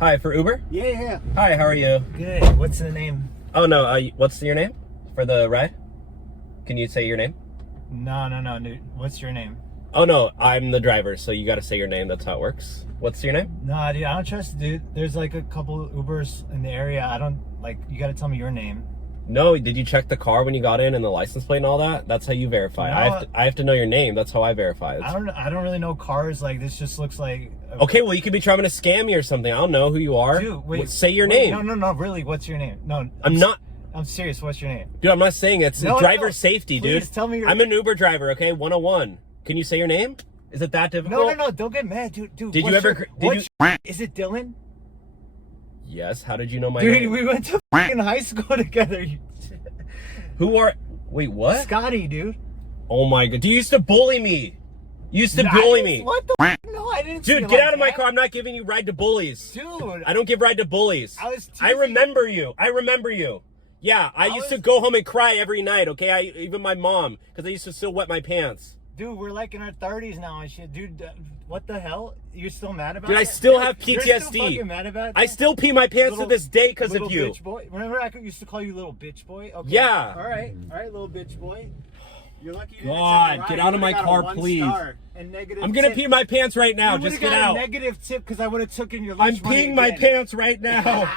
Hi, for Uber? Yeah. Hi, how are you? Good. What's the name? Oh, no, what's your name for the ride? Can you say your name? No, dude. What's your name? Oh, no, I'm the driver, so you gotta say your name. That's how it works. What's your name? Nah, dude, I don't trust it, dude. There's like a couple Ubers in the area. I don't, like, you gotta tell me your name. No, did you check the car when you got in and the license plate and all that? That's how you verify. No, I have to know your name. That's how I verify. I don't really know cars. Like, this just looks like... Okay, well, you could be trying to scam me or something. I don't know who you are. Dude, wait. Say your name. No, really, what's your name? No. I'm serious, what's your name? Dude, I'm not saying it's driver safety, Please, dude. tell me your... I'm an Uber driver, okay? 101. Can you say your name? Is it that difficult? No, don't get mad, dude. Did you ever... Is it Dylan? Yes, how did you know my Dude, name? we went to high school together. Who are... Wait, what? Scotty, dude. Oh my god. You used to bully me. You used to bully me. What the No, I didn't. Dude, get out of my car. I'm not giving you ride to bullies. Dude. I don't give ride to bullies. I remember you. Yeah, I used to go home and cry every night, okay? Even my mom, because I used to still wet my pants. Dude, we're like in our 30s now and shit. Dude, what the hell? You're still mad about it? Dude, I still have PTSD. You're still fucking mad about it? I still pee my pants to this day because of you. Bitch boy. Remember I used to call you little bitch boy? Okay. Yeah. All right, little bitch boy. You're lucky you didn't God, get out of my car, please. I'm gonna pee my pants right now. Just get out. Negative tip because I would have taken your lunch I'm peeing my pants right now.